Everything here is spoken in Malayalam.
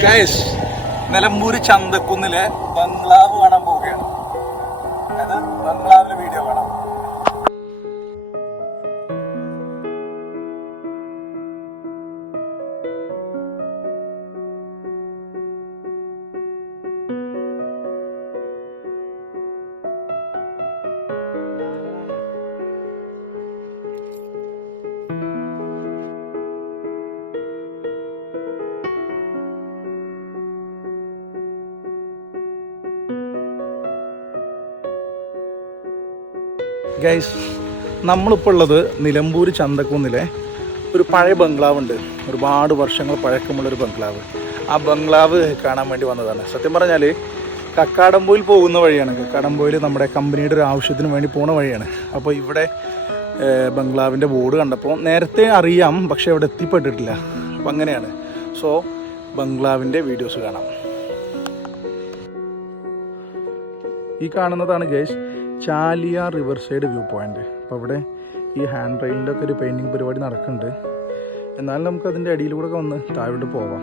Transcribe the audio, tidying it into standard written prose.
ഗൈസ്, നിലമ്പൂര് ചന്തക്കുന്നിലെ ബംഗ്ലാവ് കാണാൻ പോവുകയാണ്. അതായത് ബംഗ്ലാവിലെ വീഡിയോ കാണാം. ഗൈസ്, നമ്മളിപ്പോൾ ഉള്ളത് നിലമ്പൂർ ചന്തക്കുന്നിലെ ഒരു പഴയ ബംഗ്ലാവ് ഉണ്ട്. ഒരുപാട് വർഷങ്ങൾ പഴക്കമുള്ളൊരു ബംഗ്ലാവ്. ആ ബംഗ്ലാവ് കാണാൻ വേണ്ടി വന്നതാണ്. സത്യം പറഞ്ഞാൽ കക്കാടംപൊയിൽ പോകുന്ന വഴിയാണ്. കക്കാടംപൊയിൽ നമ്മുടെ കമ്പനിയുടെ ഒരു ആവശ്യത്തിന് വേണ്ടി പോണ വഴിയാണ്. അപ്പോൾ ഇവിടെ ബംഗ്ലാവിൻ്റെ ബോർഡ് കണ്ടപ്പോൾ നേരത്തെ അറിയാം, പക്ഷേ അവിടെ എത്തിപ്പെട്ടിട്ടില്ല. അപ്പം അങ്ങനെയാണ്. സോ ബംഗ്ലാവിൻ്റെ വീഡിയോസ് കാണാം. ഈ കാണുന്നതാണ് guys Chaliya river side view point. അപ്പോൾ അവിടെ ഈ ഹാൻഡ് റെയിലിൻ്റെ ഒക്കെ ഒരു പെയിൻറ്റിങ് പരിപാടി നടക്കുന്നുണ്ട്. എന്നാലും നമുക്ക് അതിൻ്റെ അടിയിലൂടെ വന്ന് താഴോട്ട് പോവാം.